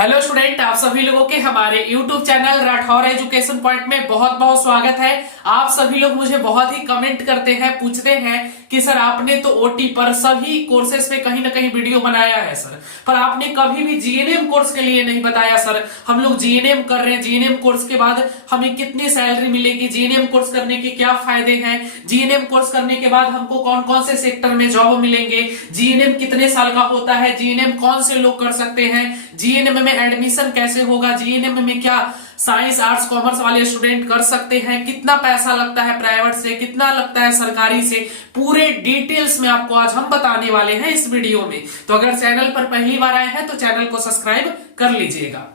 Hello student, आप सभी लोगों के हमारे YouTube channel Rathore education point में बहुत बहुत स्वागत है। आप सभी लोग मुझे बहुत ही कमेंट करते हैं, पूछते हैं कि सर आपने तो ओटी पर सभी कोर्सेज पे कहीं ना कहीं वीडियो बनाया है सर, पर आपने कभी भी जीएनएम कोर्स के लिए नहीं बताया सर। हम लोग जीएनएम कर रहे हैं, जीएनएम कोर्स के बाद हमें कितनी सैलरी मिलेगी, जीएनएम कोर्स करने के क्या फायदे हैं, जीएनएम कोर्स करने के बाद हमको कौन कौन से सेक्टर में जॉब मिलेंगे, जीएनएम कितने साल का होता है, जीएनएम कौन से लोग कर सकते हैं, जीएनएम में एडमिशन कैसे होगा, जीएनएम में क्या साइंस आर्ट्स कॉमर्स वाले स्टूडेंट कर सकते हैं, कितना पैसा लगता है प्राइवेट से, कितना लगता है सरकारी से, पूरे डिटेल्स में आपको आज हम बताने वाले हैं इस वीडियो में। तो अगर चैनल पर पहली बार आए हैं तो चैनल को सब्सक्राइब कर लीजिएगा।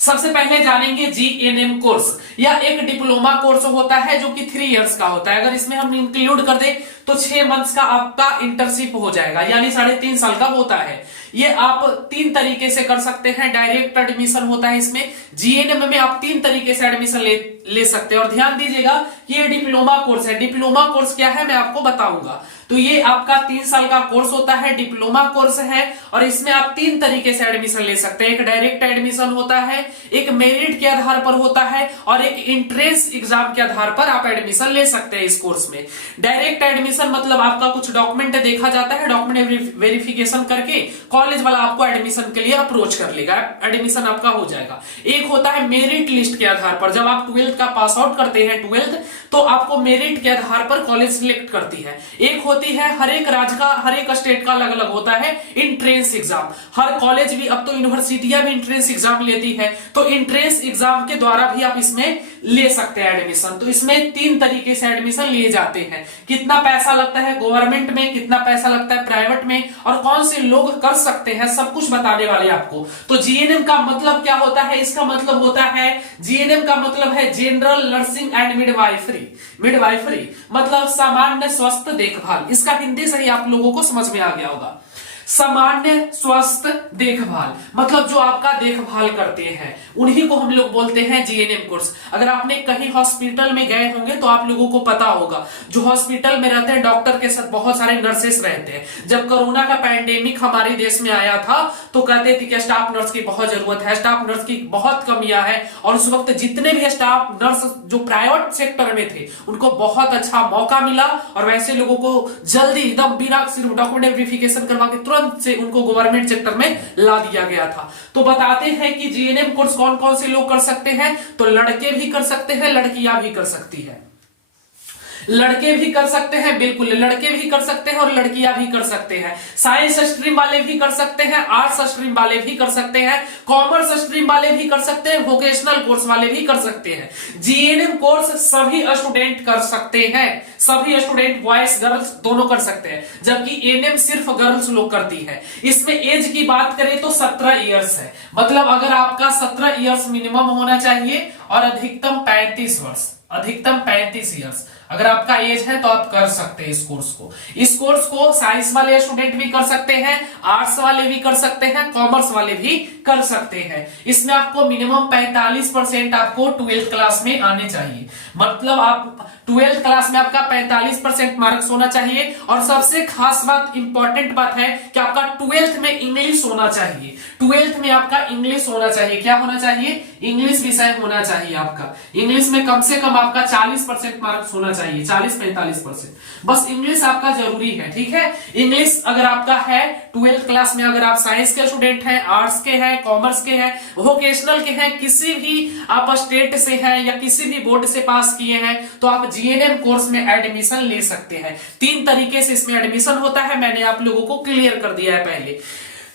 सबसे पहले जानेंगे जीएनएम कोर्स। यह एक डिप्लोमा कोर्स होता है जो कि 3 इयर्स का होता है। अगर इसमें हम इंक्लूड कर दे तो 6 मंथ्स का आपका इंटर्नशिप हो जाएगा, यानी 3.5 साल का होता है। ये आप 3 तरीके से कर सकते हैं। डायरेक्ट एडमिशन होता है इसमें। जीएनएम में आप 3 तरीके से एडमिशन ले सकते हैं। और ध्यान दीजिएगा, ये डिप्लोमा कोर्स है। डिप्लोमा कोर्स क्या है मैं आपको बताऊंगा। तो ये आपका 3 साल का कोर्स होता है, डिप्लोमा कोर्स है, और इसमें आप 3 तरीके से एडमिशन ले सकते हैं। एक डायरेक्ट एडमिशन होता है, एक मेरिट के आधार पर होता है, और एक एंट्रेंस एग्जाम के आधार पर आप एडमिशन ले सकते हैं इस कोर्स में। डायरेक्ट एडमिशन मतलब आपका कुछ डॉक्यूमेंट देखा जाता है, डॉक्यूमेंट वेरिफिकेशन करके कॉलेज वाला आपको एडमिशन के लिए अप्रोच कर लेगा, एडमिशन आपका हो जाएगा। एक होता है मेरिट लिस्ट के आधार पर। जब आप 12th का पास आउट करते हैं 12th, तो आपको मेरिट के आधार पर कॉलेज सिलेक्ट करती है। एक होती है हर एक राज्य का, हर एक स्टेट का अलग अलग होता है एंट्रेंस एग्जाम। हर कॉलेज भी, अब तो यूनिवर्सिटियां भी एंट्रेंस एग्जाम लेती है, तो एंट्रेंस एग्जाम के द्वारा भी आप इसमें ले सकते हैं एडमिशन। तो इसमें 3 तरीके से एडमिशन लिए जाते हैं। कितना पैसा लगता है गवर्नमेंट में, कितना पैसा लगता है प्राइवेट में, और कौन से लोग कर सकते हैं, सब कुछ बताने वाले आपको। तो जीएनएम का मतलब क्या होता है? इसका मतलब होता है, जीएनएम का मतलब है general nursing and midwifery. Midwifery मतलब सामान्य स्वास्थ्य देखभाल। इसका हिंदी सही आप लोगों को समझ में आ गया होगा। सामान्य स्वास्थ्य देखभाल मतलब जो आपका देखभाल करते हैं, उन्हीं को हम लोग बोलते हैं जीएनएम कोर्स। अगर आपने कहीं हॉस्पिटल में गए होंगे तो आप लोगों को पता होगा, जो हॉस्पिटल में रहते हैं डॉक्टर के साथ बहुत सारे नर्सेस रहते हैं। जब कोरोना का पैंडेमिक हमारे देश में आया था तो कहते थे कि स्टाफ नर्स की बहुत जरूरत है, स्टाफ नर्स की बहुत कमियां है। और उस वक्त जितने भी स्टाफ नर्स जो प्राइवेट सेक्टर में थे उनको बहुत अच्छा मौका मिला, और वैसे लोगों को जल्दी एकदम बिना सिर्फ डॉक्यूमेंट वेरिफिकेशन करवा के से उनको गवर्नमेंट सेक्टर में ला दिया गया था। तो बताते हैं कि जीएनएम कोर्स कौन कौन से लोग कर सकते हैं। तो लड़के भी कर सकते हैं, लड़कियां भी कर सकती है। लड़के भी कर सकते हैं, बिल्कुल लड़के भी कर सकते हैं और लड़कियां भी कर सकते हैं। साइंस स्ट्रीम वाले भी कर सकते हैं, आर्ट्स स्ट्रीम वाले भी कर सकते हैं, कॉमर्स स्ट्रीम वाले भी कर सकते हैं, वोकेशनल कोर्स वाले भी कर सकते हैं। जीएनएम कोर्स सभी स्टूडेंट कर सकते हैं, सभी स्टूडेंट बॉयज गर्ल्स दोनों कर सकते हैं, जबकि एनएम सिर्फ गर्ल्स लोग करती है। इसमें एज की बात करें तो 17 इयर्स है। मतलब अगर आपका 17 इयर्स मिनिमम होना चाहिए और अधिकतम 35 वर्ष, अधिकतम 35 इयर्स अगर आपका एज है तो आप कर सकते हैं इस कोर्स को। इस कोर्स को साइंस वाले स्टूडेंट भी कर सकते हैं, आर्ट्स वाले भी कर सकते हैं, कॉमर्स वाले भी कर सकते हैं। इसमें आपको मिनिमम 45% आपको 12th क्लास में आने चाहिए। मतलब आप 12th क्लास में आपका 45% मार्क्स होना चाहिए। और सबसे खास बात, इंपॉर्टेंट बात है कि आपका 12th में इंग्लिश होना चाहिए। 12th में आपका इंग्लिश होना चाहिए। क्या होना चाहिए? इंग्लिश विषय होना चाहिए आपका। इंग्लिश में कम से कम आपका 40% मार्क्स होना चाहिए, 40-45%। बस इंग्लिश आपका जरूरी है, ठीक है। इंग्लिश अगर आपका है 12th क्लास में, अगर आप साइंस के स्टूडेंट हैं, आर्ट्स के हैं, कॉमर्स के हैं, वोकेशनल के हैं, किसी भी आप स्टेट से हैं या किसी भी बोर्ड से पास किए हैं, तो आप जीएनएम कोर्स में एडमिशन ले सकते हैं। 3 तरीके से इसमें एडमिशन होता है, मैंने आप लोगों को क्लियर कर दिया है पहले।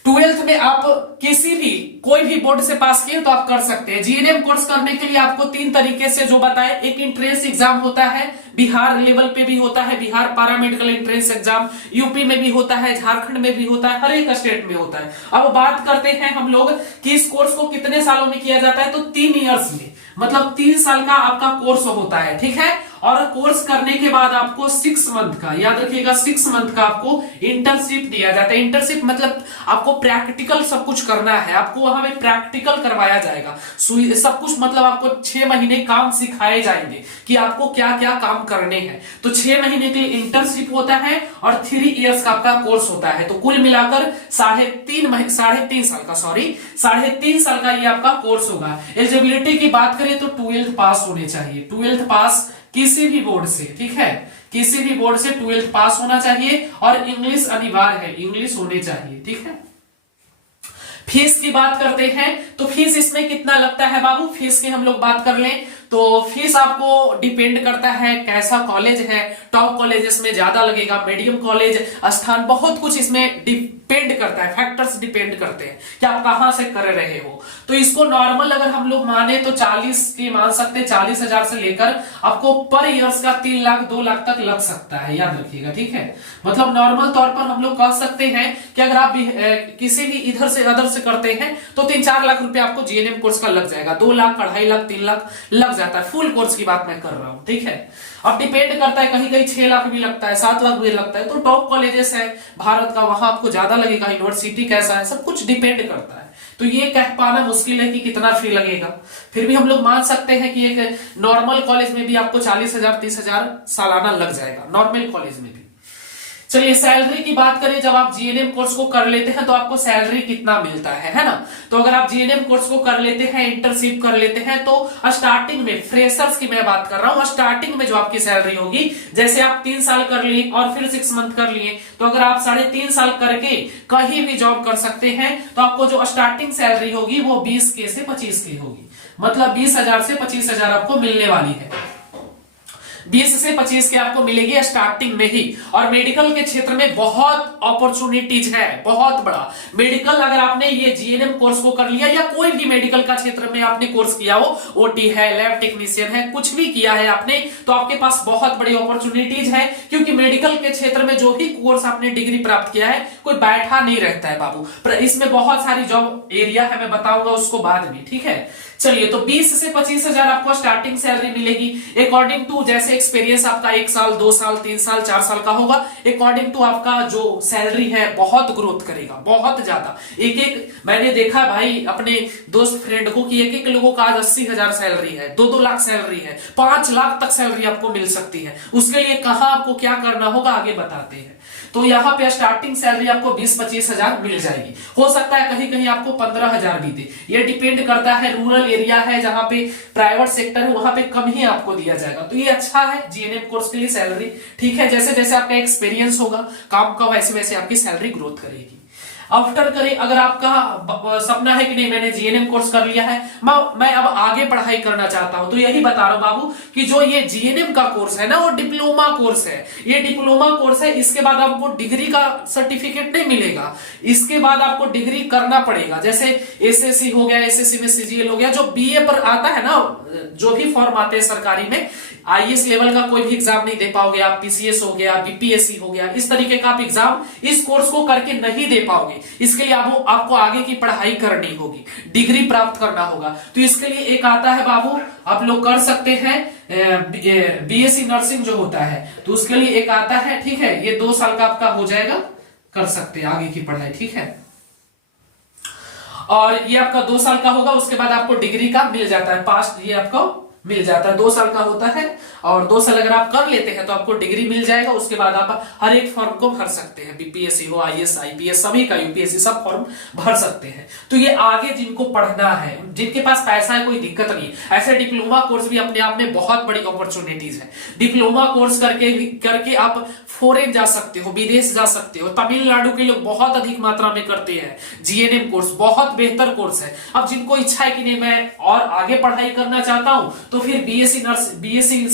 12th में आप किसी भी कोई भी बोर्ड से पास किए तो आप कर सकते हैं। जीएनएम कोर्स करने के लिए आपको 3 तरीके से जो बताए, एक एंट्रेंस एग्जाम होता है, बिहार लेवल पे भी होता है, Bihar paramedical entrance exam, UP में भी होता है, झारखंड में भी होता है, हर एक स्टेट में होता है। अब बात करते हैं हम लोग कि इस कोर्स को कितने सालों में किया जाता है। तो 3 इयर्स में, मतलब 3 साल का आपका कोर्स होता है, ठीक है। और कोर्स करने के बाद आपको 6 मंथ का, याद रखिएगा 6 मंथ का आपको इंटर्नशिप दिया जाता है। इंटर्नशिप मतलब आपको प्रैक्टिकल सब कुछ करना है, आपको वहां पे प्रैक्टिकल करवाया जाएगा सब कुछ, मतलब आपको 6 महीने काम सिखाए जाएंगे कि आपको क्या क्या काम करने हैं। तो 6 महीने के लिए इंटर्नशिप होता है और 3 इयर्स का आपका कोर्स होता है। तो कुल मिलाकर 3.5 साल का ये आपका कोर्स होगा। एलिजिबिलिटी की बात करें तो 12th पास होने चाहिए, 12th पास किसी भी बोर्ड से, ठीक है, किसी भी बोर्ड से 12th पास होना चाहिए और इंग्लिश अनिवार्य है, इंग्लिश होने चाहिए, ठीक है। फीस की बात करते हैं तो फीस इसमें कितना लगता है बाबू, फीस की हम लोग बात कर लें तो फीस आपको डिपेंड करता है कैसा कॉलेज है। टॉप कॉलेजेस में ज्यादा लगेगा, मीडियम कॉलेज, स्थान, बहुत कुछ इसमें डिपेंड करता है, फैक्टर्स डिपेंड करते हैं कि आप कहां से कर रहे हो। तो इसको नॉर्मल अगर हम लोग माने तो 40 की मान सकते हैं, 40,000 से लेकर आपको पर ईयर्स का 3 लाख 2 लाख तक लग सकता है, याद रखिएगा, ठीक है। मतलब नॉर्मल तौर पर हम लोग कह सकते हैं कि अगर आप किसी भी इधर से अदर से करते हैं तो 3-4 लाख रुपए आपको जीएनएम कोर्स का लग जाएगा, 2 लाख 2.5 लाख 3 लाख लग जाता है, फुल कोर्स की बात मैं कर रहा हूं, ठीक है। अब डिपेंड करता है, कहीं कहीं 6 लाख भी लगता है, 7 लाख भी लगता है। तो टॉप कॉलेजेस है भारत का, वहां आपको ज्यादा लगेगा, यूनिवर्सिटी कैसा है, सब कुछ डिपेंड करता है। तो ये कह पाना मुश्किल है कि कितना फी लगेगा, फिर भी हम लोग मान सकते हैं कि एक नॉर्मल कॉलेज में भी आपको 40,000 30,000 सालाना लग जाएगा, नॉर्मल कॉलेज में भी। चलिए सैलरी की बात करें, जब आप जीएनएम कोर्स को कर लेते हैं तो आपको सैलरी कितना मिलता है ना। तो अगर आप जीएनएम कोर्स को कर लेते हैं, इंटर्नशिप कर लेते हैं, तो स्टार्टिंग में, फ्रेशर्स की मैं बात कर रहा हूं, स्टार्टिंग में जो आपकी सैलरी होगी, जैसे आप 3 साल कर लिए और फिर 6 मंथ कर लिए, तो अगर आप 3.5 साल करके कहीं भी जॉब कर सकते हैं तो आपको जो स्टार्टिंग सैलरी होगी वो 20K से 25K होगी, मतलब 20,000 से 25,000 आपको मिलने वाली है। 20 से 25 के आपको मिलेगी स्टार्टिंग में ही। और मेडिकल के क्षेत्र में बहुत अपॉर्चुनिटीज है, बहुत बड़ा मेडिकल। अगर आपने ये जीएनएम कोर्स को कर लिया या कोई भी मेडिकल का क्षेत्र में आपने कोर्स किया हो, ओटी है, लैब टेक्नीशियन है, कुछ भी किया है आपने, तो आपके पास बहुत बड़ी अपॉर्चुनिटीज है। क्योंकि मेडिकल के क्षेत्र में जो भी कोर्स आपने डिग्री प्राप्त किया है, कोई बैठा नहीं रहता है बाबू, इसमें बहुत सारी जॉब एरिया है, मैं बताऊंगा उसको बाद में, ठीक है। चलिए, तो 20 से 25,000 आपको स्टार्टिंग सैलरी मिलेगी। अकॉर्डिंग टू जैसे एक्सपीरियंस आपका 1 साल 2 साल 3 साल 4 साल का होगा, अकॉर्डिंग टू आपका जो सैलरी है बहुत ग्रोथ करेगा, बहुत ज्यादा। एक मैंने देखा भाई अपने दोस्त फ्रेंड को कि एक लोगों का आज 80,000 सैलरी है, 2-2 लाख सैलरी है, 5 लाख तक सैलरी आपको मिल सकती है। उसके लिए कहां आपको क्या करना होगा आगे बताते हैं। तो यहाँ पे स्टार्टिंग सैलरी आपको 20-25,000 मिल जाएगी। हो सकता है कहीं कहीं आपको 15,000 भी दे, ये डिपेंड करता है। रूरल एरिया है जहां पे प्राइवेट सेक्टर है, वहां पे कम ही आपको दिया जाएगा। तो ये अच्छा है जीएनएम कोर्स के लिए सैलरी, ठीक है। जैसे जैसे आपका एक्सपीरियंस होगा काम का, वैसे वैसे आपकी सैलरी ग्रोथ करेगी। आफ्टर करें, अगर आपका सपना है कि नहीं मैंने जीएनएम कोर्स कर लिया है, मैं अब आगे पढ़ाई करना चाहता हूं, तो यही बता रहा हूं बाबू कि जो ये जीएनएम का कोर्स है ना, वो डिप्लोमा कोर्स है। ये डिप्लोमा कोर्स है, इसके बाद आपको डिग्री का सर्टिफिकेट नहीं मिलेगा, इसके बाद आपको डिग्री करना पड़ेगा। जैसे एसएससी हो गया, एसएससी में सीजीएल हो गया, जो बीए पर आता है ना, जो भी फॉर्म आते हैं सरकारी में, आईएएस लेवल का कोई भी एग्जाम नहीं दे पाओगे आप, पीसीएस हो गया, बीपीएससी हो गया, इस तरीके का आप एग्जाम इस कोर्स को करके नहीं दे पाओगे। इसके लिए आपको आगे की पढ़ाई करनी होगी, डिग्री प्राप्त करना होगा। तो इसके लिए एक आता है बाबू, आप लोग कर सकते हैं बीएससी नर्सिंग जो होता है, तो उसके लिए एक आता है, ठीक है। ये 2 साल का आपका हो जाएगा, कर सकते हैं आगे की पढ़ाई, ठीक है। और ये आपका 2 साल का होगा, उसके बाद आपको डिग्री का मिल जाता है, पास ये आपको मिल जाता है। 2 साल का होता है और 2 साल अगर आप कर लेते हैं तो आपको डिग्री मिल जाएगा। उसके बाद आप हर एक फॉर्म को भर सकते हैं, बीपीएससी हो, आईएएस, आईपीएस, सभी का, यूपीएससी, सब फॉर्म भर सकते हैं। तो ये आगे जिनको पढ़ना है, जिनके पास पैसा है, कोई दिक्कत नहीं। ऐसे डिप्लोमा कोर्स भी अपने आप में बहुत बड़ी अपॉर्चुनिटीज है। डिप्लोमा कोर्स करके आप फॉरेन जा सकते हो, विदेश जा सकते हो। तमिलनाडु के लोग बहुत अधिक मात्रा में करते हैं जीएनएम कोर्स, बहुत बेहतर कोर्स है। अब जिनको इच्छा है कि नहीं मैं और आगे पढ़ाई करना चाहता हूं, तो फिर बीएससी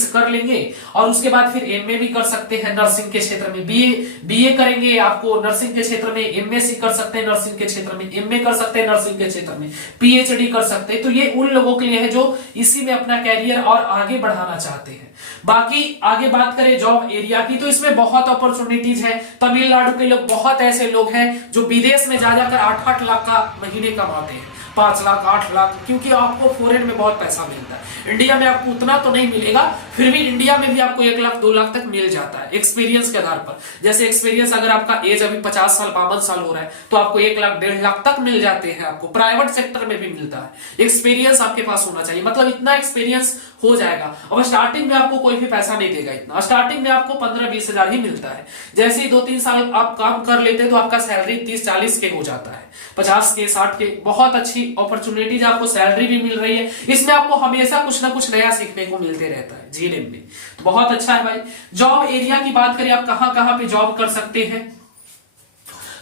कर लेंगे और उसके बाद फिर एमए भी कर सकते हैं नर्सिंग के क्षेत्र में। बीए करेंगे, आपको नर्सिंग के क्षेत्र में एमएससी कर सकते हैं, नर्सिंग के क्षेत्र में एमए कर सकते हैं, नर्सिंग के क्षेत्र में पीएचडी कर सकते हैं। तो ये उन लोगों के लिए है जो इसी में अपना कैरियर और आगे बढ़ाना चाहते हैं। बाकी आगे बात करें जॉब एरिया की, तो इसमें बहुत अपॉर्चुनिटीज है। तमिलनाडु के लोग, बहुत ऐसे लोग हैं जो विदेश में जा जाकर 8-8 लाख का महीने कमाते हैं। 5 लाख 8 लाख, क्योंकि आपको फॉरेन में बहुत पैसा मिलता है। इंडिया में आपको उतना तो नहीं मिलेगा, फिर भी इंडिया में भी आपको 1 लाख 2 लाख तक मिल जाता है एक्सपीरियंस के आधार पर। जैसे एक्सपीरियंस अगर आपका एज अभी 50 साल 52 साल हो रहा है तो आपको 1 लाख 1.5 लाख तक मिल जाते हैं। आपको प्राइवेट सेक्टर में भी मिलता है। एक्सपीरियंस आपके पास होना चाहिए, मतलब इतना एक्सपीरियंस हो जाएगा। अब स्टार्टिंग में आपको कोई भी पैसा नहीं देगा इतना, स्टार्टिंग में आपको 15-20 हजार ही मिलता है। जैसे ही 2-3 साल आप काम कर लेते हैं तो आपका सैलरी 30-40 के हो जाता है, 50 के 60 के। बहुत अच्छी अपॉर्चुनिटीज, आपको सैलरी भी मिल रही है। इसमें आपको हमेशा कुछ ना कुछ नया सीखने को मिलते रहता है जीएनएम में, तो बहुत अच्छा है भाई। जॉब एरिया की बात करें, आप कहां कहां पे जॉब कर सकते हैं,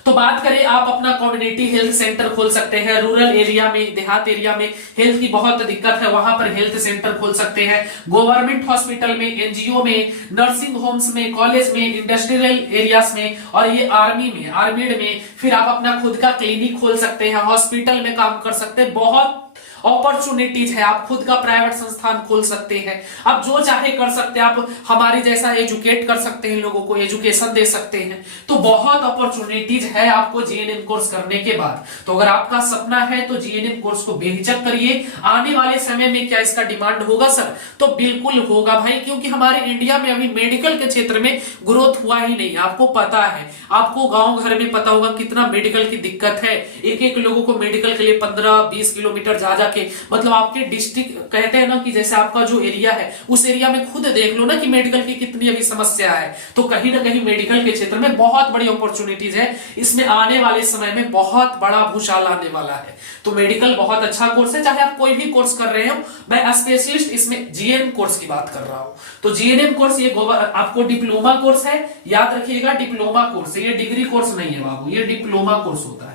तो बात करें आप अपना कम्युनिटी हेल्थ सेंटर खोल सकते हैं। रूरल एरिया में, देहात एरिया में हेल्थ की बहुत दिक्कत है, वहां पर हेल्थ सेंटर खोल सकते हैं। गवर्नमेंट हॉस्पिटल में, एनजीओ में, नर्सिंग होम्स में, कॉलेज में, इंडस्ट्रियल एरियाज में, और ये आर्मी में, आर्मीड में फिर आप अपना खुद का क्लिनिक खोल सकते हैं। हॉस्पिटल में काम कर सकते हैं। बहुत अपॉर्चुनिटीज है, आप खुद का प्राइवेट संस्थान खोल सकते हैं। आप जो चाहे कर सकते हैं। आप हमारे जैसा एजुकेट कर सकते हैं, लोगों को एजुकेशन दे सकते हैं। तो बहुत अपॉर्चुनिटीज है आपको जीएनएम कोर्स करने के बाद। तो अगर आपका सपना है तो जीएनएम कोर्स को बेहिचक करिए। आने वाले समय में क्या इसका डिमांड होगा सर? तो बिल्कुल होगा भाई, क्योंकि हमारे इंडिया में अभी मेडिकल के क्षेत्र में ग्रोथ हुआ ही नहीं। आपको पता है, आपको गांव घर में पता होगा कितना मेडिकल की दिक्कत है। एक एक लोगों को मेडिकल के लिए 15-20 किलोमीटर जा मतलब आपके डिस्ट्रिक्ट, कहते हैं ना कि जैसे आपका जो एरिया है उस एरिया में खुद देख लो ना कि मेडिकल की कितनी अभी समस्या है। तो कहीं ना कहीं मेडिकल के क्षेत्र में बहुत बड़ी अपॉर्चुनिटीज है। इसमें आने वाले समय में बहुत बड़ा भूचाल आने वाला है। तो मेडिकल बहुत अच्छा कोर्स है, चाहे आप कोई भी कोर्स कर रहे हो। मैं स्पेशलिस्ट इसमें जीएनएम कोर्स की बात कर रहा हूं। तो जीएनएम कोर्स ये आपको डिप्लोमा कोर्स है, याद रखिएगा डिप्लोमा कोर्स है, ये डिग्री कोर्स नहीं है बाबू, ये डिप्लोमा कोर्स होता है,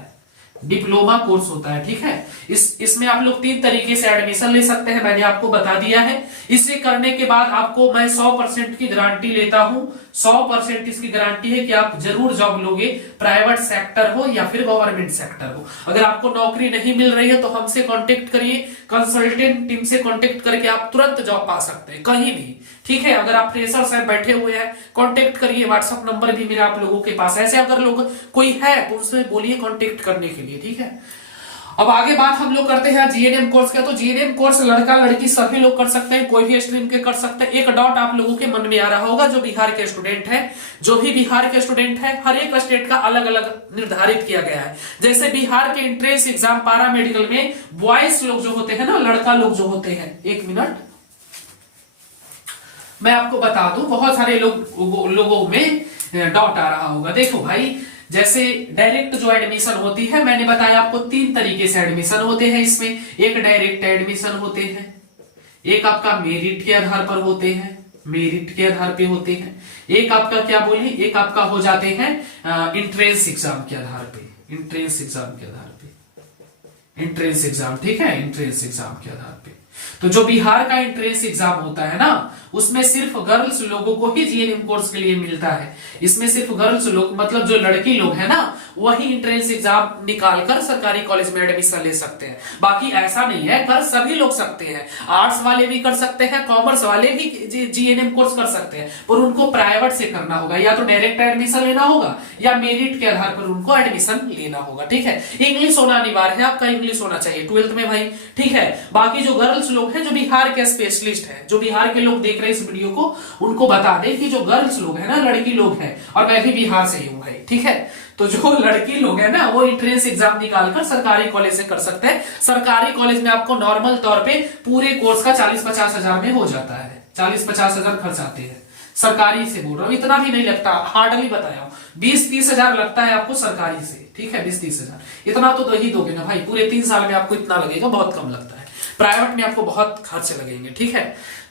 डिप्लोमा कोर्स होता है। ठीक है, इसमें आप लोग 3 तरीके से एडमिशन ले सकते हैं, मैंने आपको बता दिया है। इसे करने के बाद आपको मैं 100% की गारंटी लेता हूं, 100% इसकी गारंटी है कि आप जरूर जॉब लोगे, प्राइवेट सेक्टर हो या फिर गवर्नमेंट सेक्टर हो। अगर आपको नौकरी नहीं मिल रही है तो हमसे कांटेक्ट करिए, कंसल्टेंट टीम से कांटेक्ट करके आप तुरंत जॉब पा सकते हैं कहीं भी। ठीक है, अगर आप फ्रेशर्स हैं, बैठे हुए हैं, कांटेक्ट करिए। व्हाट्सएप नंबर भी मेरा आप लोगों के पास है। ऐसे अगर लोग कोई है तो उससे बोलिए कांटेक्ट करने के लिए। ठीक है, अब आगे बात हम लोग करते हैं जीएनएम कोर्स का। तो जीएनएम कोर्स लड़का लड़की सभी लोग कर सकते हैं, कोई भी स्ट्रीम के कर सकते हैं। एक डाउट आप लोगों के मन में आ रहा होगा, जो बिहार के स्टूडेंट है, जो भी बिहार के स्टूडेंट है, हर एक स्टेट का अलग अलग निर्धारित किया गया है। जैसे बिहार के एंट्रेंस एग्जाम पारा मेडिकल में बॉयज लोग जो होते हैं ना, लड़का लोग जो होते हैं, 1 मिनट मैं आपको बता दूं, बहुत सारे लोगों में डाउट आ रहा होगा। देखो भाई, जैसे डायरेक्ट जो एडमिशन होती है, मैंने बताया आपको 3 तरीके से एडमिशन होते हैं इसमें। एक डायरेक्ट एडमिशन होते हैं, एक आपका मेरिट के आधार पर होते हैं, मेरिट के आधार पे होते हैं। एक आपका क्या बोले, एक आपका हो जाते हैं इंट्रेंस एग्जाम के आधार पे, इंट्रेंस एग्जाम के आधार पे, इंट्रेंस एग्जाम। ठीक है, इंट्रेंस एग्जाम के आधार पे। तो जो बिहार का एंट्रेंस एग्जाम होता है ना, उसमें सिर्फ गर्ल्स लोगों को ही जीएनएम कोर्स के लिए मिलता है। इसमें सिर्फ गर्ल्स लोग, मतलब जो लड़की लोग हैं ना, वही एंट्रेंस एग्जाम निकालकर सरकारी कॉलेज में एडमिशन ले सकते हैं। बाकी ऐसा नहीं है, कर सभी लोग सकते हैं। आर्ट्स वाले भी कर सकते हैं, कॉमर्स वाले भी जीएनएम कोर्स कर सकते हैं, पर उनको प्राइवेट से करना होगा। या तो डायरेक्ट एडमिशन लेना होगा या मेरिट के आधार पर उनको एडमिशन लेना होगा। ठीक है, इंग्लिश होना अनिवार्य है, आपका इंग्लिश होना चाहिए 12th में भाई। ठीक है, बाकी जो गर्ल्स लोग हैं, जो बिहार के स्पेशलिस्ट हैं, जो बिहार के लोग देख रहे हैं इस वीडियो को, उनको बता दें कि जो गर्ल्स लोग हैं ना, लड़की लोग हैं, और मैं भी बिहार से ही हूं भाई। ठीक है, तो जो लड़की लोग हैं ना, वो एंट्रेंस एग्जाम निकालकर सरकारी कॉलेज से कर सकते हैं। सरकारी कॉलेज में आपको नॉर्मल तौर पे पूरे कोर्स का 40-50 हजार में हो जाता है, 40-50 हजार खर्च आते हैं। सरकारी से बोल रहा हूँ, इतना भी नहीं लगता, हार्डली बताया हूँ, 20-30 हजार लगता है आपको सरकारी से। ठीक है, 20-30 हजार इतना तो ही दोगे ना भाई, पूरे 3 साल में आपको इतना लगेगा, बहुत कम लगता है। प्राइवेट में आपको बहुत खर्च लगेंगे। ठीक है,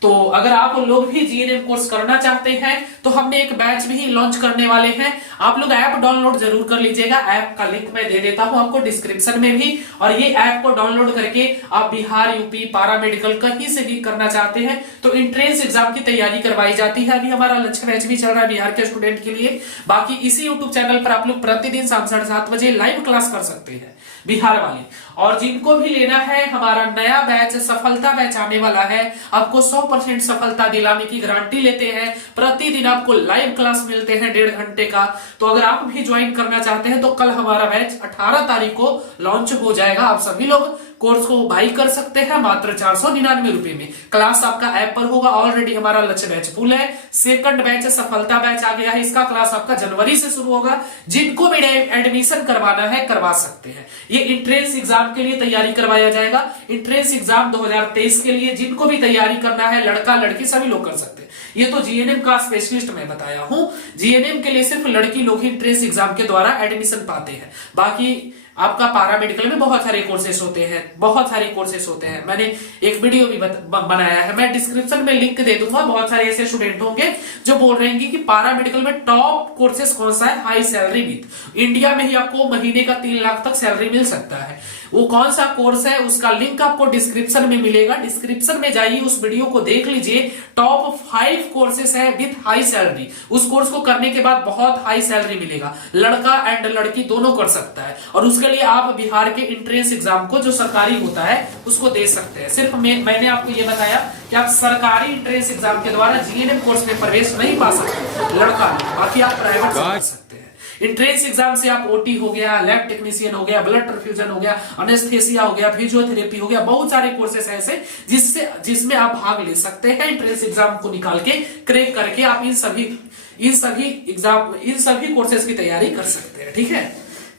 तो अगर आप लोग भी जीएनएम कोर्स करना चाहते हैं तो हमने एक बैच भी लॉन्च करने वाले हैं। आप लोग ऐप डाउनलोड जरूर कर लीजिएगा, ऐप का लिंक मैं दे देता हूं आपको डिस्क्रिप्शन में भी। और ये ऐप को डाउनलोड करके आप बिहार, यूपी, पारा मेडिकल कहीं से भी करना चाहते हैं तो एंट्रेंस एग्जाम की तैयारी करवाई जाती है। अभी हमारा लक्ष्य बैच भी चल रहा है बिहार के स्टूडेंट के लिए। बाकी इसी यूट्यूब चैनल पर आप लोग प्रतिदिन शाम 7:30 बजे लाइव क्लास कर सकते हैं, बिहार वाले। और जिनको भी लेना है, हमारा नया बैच सफलता बैच आने वाला है, आपको 100% 100% सफलता दिलाने की गारंटी लेते हैं। प्रतिदिन आपको लाइव क्लास मिलते हैं 1.5 घंटे का। तो अगर आप भी ज्वाइन करना चाहते हैं तो कल हमारा बैच 18 तारीख को लॉन्च हो जाएगा। आप सभी लोग कोर्स को बाई कर सकते हैं मात्र 499 रुपए में। क्लास आपका ऐप पर होगा। ऑलरेडी हमारा लक्ष्य बैच फुल है। सेकंड बैच सफलता बैच आ गया है। इसका क्लास आपका जनवरी से शुरू होगा। जिनको भी एडमिशन करवाना है करवा सकते हैं। ये इंट्रेंस एग्जाम के लिए तैयारी करवाया जाएगा। इंट्रेंस एग्जाम 2023 के लिए जिनको भी तैयारी करना है, लड़का लड़की सभी लोग कर सकते हैं। ये तो जीएनएम का स्पेशलिस्ट मैं बताया हूं। जीएनएम के लिए सिर्फ लड़की लोग ही इंट्रेंस एग्जाम के द्वारा एडमिशन पाते हैं। बाकी आपका पैरामेडिकल में बहुत सारे कोर्सेस होते हैं, बहुत सारे कोर्सेस होते हैं। मैंने एक वीडियो भी बनाया है, मैं डिस्क्रिप्शन में लिंक दे दूंगा। बहुत सारे ऐसे स्टूडेंट होंगे जो बोल रहे हैं कि पैरामेडिकल में टॉप कोर्सेस कौन सा है, हाई सैलरी विद। इंडिया में ही आपको महीने का 3 लाख तक सैलरी मिल सकता है। वो कौन सा कोर्स है उसका लिंक आपको डिस्क्रिप्शन में मिलेगा। डिस्क्रिप्शन में जाइए, उस वीडियो को देख लीजिए। टॉप 5 कोर्सेस है विद हाई सैलरी। उस कोर्स को करने के बाद बहुत हाई सैलरी मिलेगा। लड़का एंड लड़की दोनों कर सकता है। और उसके लिए आप बिहार के एंट्रेंस एग्जाम को जो सरकारी होता है उसको दे सकते हैं। सिर्फ मैंने आपको ये बताया कि आप सरकारी एंट्रेंस एग्जाम के द्वारा जीएनएम कोर्स में प्रवेश नहीं पा सकते लड़का, बाकी आप प्राइवेट से कर सकते हैं। एंट्रेंस एग्जाम से आप ओटी हो गया, लैब टेक्नीशियन हो गया, ब्लड ट्रांसफ्यूजन हो गया, एनेस्थेसिया हो गया, फिजियोथेरेपी हो गया, बहुत सारे कोर्सेस ऐसे जिसमें आप भाग ले सकते हैं। एंट्रेंस एग्जाम को निकाल के क्रैक करके आप इन सभी कोर्सेज की तैयारी कर सकते हैं। ठीक है,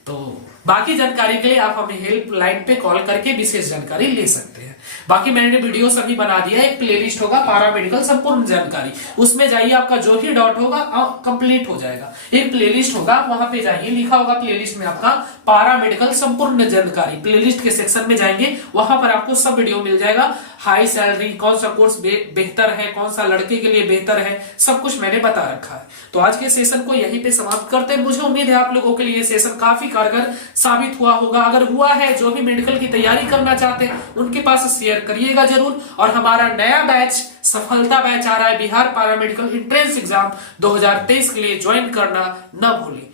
तो बाकी जानकारी के लिए आप हमें हेल्पलाइन पे कॉल करके विशेष जानकारी ले सकते हैं। बाकी मैंने वीडियो सभी बना दिया। एक प्लेलिस्ट होगा पैरामेडिकल संपूर्ण जानकारी, उसमें जाइए, आपका जो भी डाउट होगा कंप्लीट हो जाएगा। एक प्लेलिस्ट होगा, वहां पे जाइए, लिखा होगा प्लेलिस्ट में आपका पैरामेडिकल संपूर्ण जानकारी। प्लेलिस्ट के सेक्शन में जाएंगे, वहां पर आपको सब वीडियो मिल जाएगा। हाई सैलरी, कौन सा कोर्स बेहतर है, कौन सा लड़के के लिए बेहतर है, सब कुछ मैंने बता रखा है। तो आज के सेशन को यहीं पे समाप्त करते हैं। मुझे उम्मीद है आप लोगों के लिए ये सेशन काफी कारगर साबित हुआ होगा। अगर हुआ है, जो भी मेडिकल की तैयारी करना चाहते हैं उनके पास शेयर करिएगा जरूर। और हमारा नया बैच सफलता बैच आ रहा है, बिहार पैरामेडिकल एंट्रेंस एग्जाम 2023 के लिए ज्वाइन करना न भूलें।